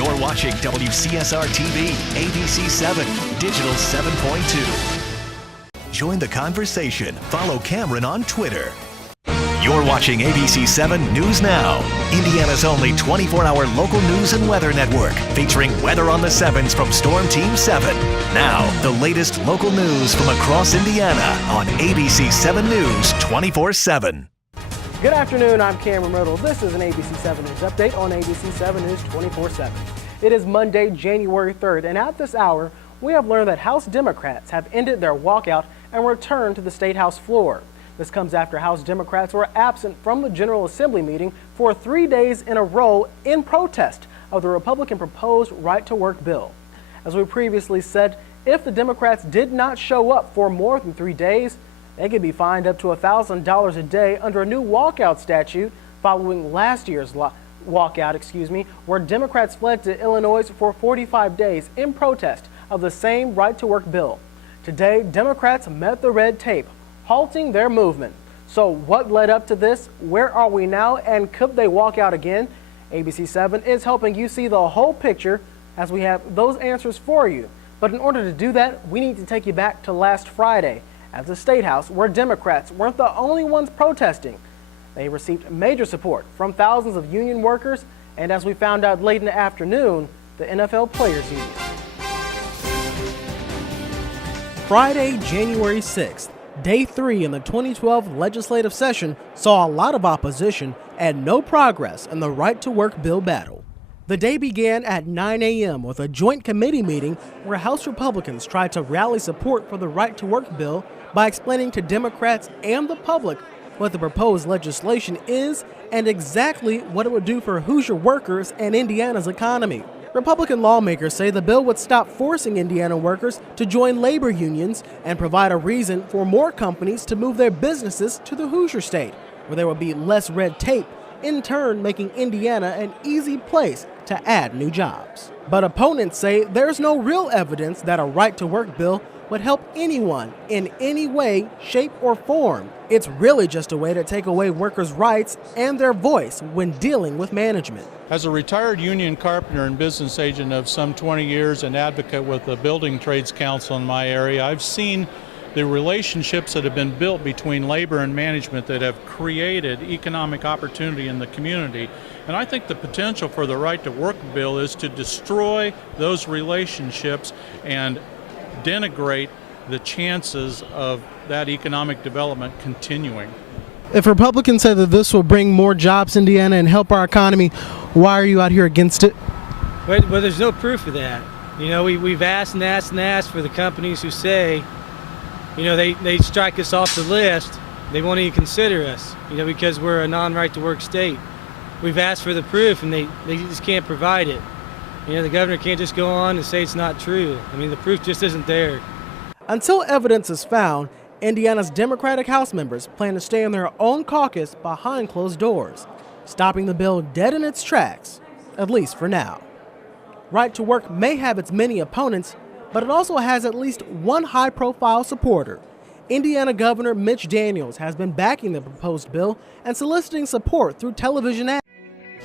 You're watching WCSR-TV, ABC7, Digital 7.2. Join the conversation. Follow Cameron on Twitter. You're watching ABC7 News Now, Indiana's only 24-hour local news and weather network, featuring weather on the 7s from Storm Team 7. Now, the latest local news from across Indiana on ABC7 News 24/7. Good afternoon, I'm Cameron Ridle. This is an ABC7 News update on ABC7 News 24/7. It is Monday, January 3rd, and at this hour, we have learned that House Democrats have ended their walkout and returned to the Statehouse floor. This comes after House Democrats were absent from the General Assembly meeting for 3 days in a row in protest of the Republican proposed right-to-work bill. As we previously said, if the Democrats did not show up for more than 3 days, they could be fined up to $1,000 a day under a new walkout statute following last year's walkout, where Democrats fled to Illinois for 45 days in protest of the same right-to-work bill. Today, Democrats met the red tape, halting their movement. So what led up to this? Where are we now? And could they walk out again? ABC7 is helping you see the whole picture as we have those answers for you. But in order to do that, we need to take you back to last Friday at the Statehouse, where Democrats weren't the only ones protesting. They received major support from thousands of union workers, and as we found out late in the afternoon, the NFL Players Union. Friday, January 6th. Day 3 in the 2012 legislative session saw a lot of opposition and no progress in the right-to-work bill battle. The day began at 9 a.m. with a joint committee meeting where House Republicans tried to rally support for the right-to-work bill by explaining to Democrats and the public what the proposed legislation is and exactly what it would do for Hoosier workers and Indiana's economy. Republican lawmakers say the bill would stop forcing Indiana workers to join labor unions and provide a reason for more companies to move their businesses to the Hoosier state, where there will be less red tape, in turn making Indiana an easy place to add new jobs. But opponents say there's no real evidence that a right-to-work bill would help anyone in any way, shape, or form. It's really just a way to take away workers' rights and their voice when dealing with management. As a retired union carpenter and business agent of some 20 years and advocate with the Building Trades Council in my area, I've seen the relationships that have been built between labor and management that have created economic opportunity in the community. And I think the potential for the right to work bill is to destroy those relationships and denigrate the chances of that economic development continuing. If Republicans say that this will bring more jobs to Indiana and help our economy, why are you out here against it? Well, there's no proof of that. You know, we've asked and asked and asked for the companies who say, you know, they strike us off the list. They won't even consider us, you know, because we're a non-right-to-work state. We've asked for the proof, and they just can't provide it. You know, the governor can't just go on and say it's not true. I mean, the proof just isn't there. Until evidence is found, Indiana's Democratic House members plan to stay in their own caucus behind closed doors, stopping the bill dead in its tracks, at least for now. Right to work may have its many opponents, but it also has at least one high-profile supporter. Indiana Governor Mitch Daniels has been backing the proposed bill and soliciting support through television ads.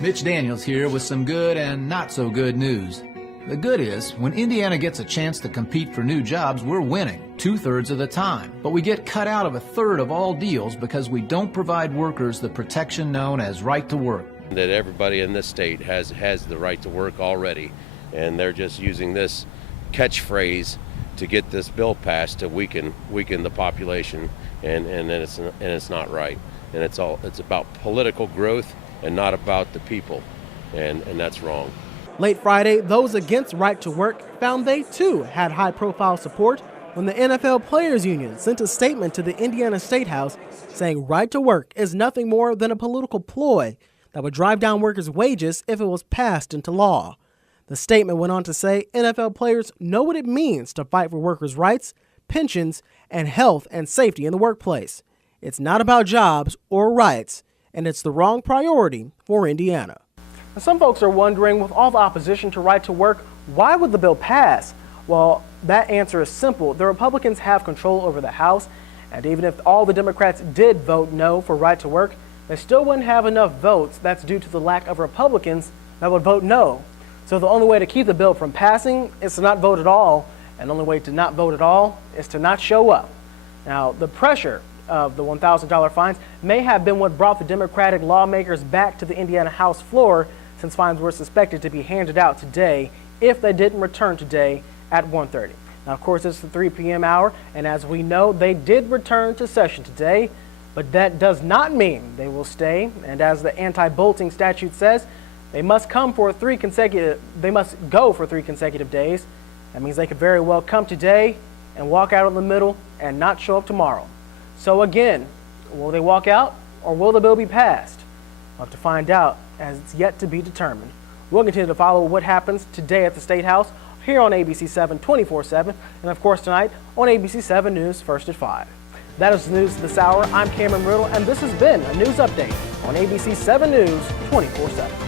Mitch Daniels here with some good and not so good news. The good is, when Indiana gets a chance to compete for new jobs, we're winning 2/3 of the time. But we get cut out of 1/3 of all deals because we don't provide workers the protection known as right to work. That everybody in this state has the right to work already, and they're just using this catchphrase to get this bill passed to weaken the population, and it's not right. And it's about political growth and not about the people, and that's wrong. Late Friday, those against right to work found they too had high-profile support when the NFL Players Union sent a statement to the Indiana Statehouse saying right to work is nothing more than a political ploy that would drive down workers' wages if it was passed into law. The statement went on to say NFL players know what it means to fight for workers' rights, pensions, and health and safety in the workplace. It's not about jobs or rights, and it's the wrong priority for Indiana. Some folks are wondering, with all the opposition to right to work, why would the bill pass? Well, that answer is simple. The Republicans have control over the House, and even if all the Democrats did vote no for right to work, they still wouldn't have enough votes. That's due to the lack of Republicans that would vote no. So the only way to keep the bill from passing is to not vote at all, and the only way to not vote at all is to not show up. Now, the pressure of the $1,000 fines may have been what brought the Democratic lawmakers back to the Indiana House floor, since fines were suspected to be handed out today if they didn't return today at 1:30. Now, of course, it's the 3 p.m. hour, and as we know, they did return to session today, but that does not mean they will stay. And as the anti-bolting statute says, they must go for 3 consecutive days. That means they could very well come today and walk out in the middle and not show up tomorrow. So again, will they walk out or will the bill be passed? We'll have to find out, as it's yet to be determined. We'll continue to follow what happens today at the Statehouse here on ABC7 24/7, and of course tonight on ABC7 News First at 5. That is the news this hour. I'm Cameron Riddle, and this has been a news update on ABC7 News 24/7.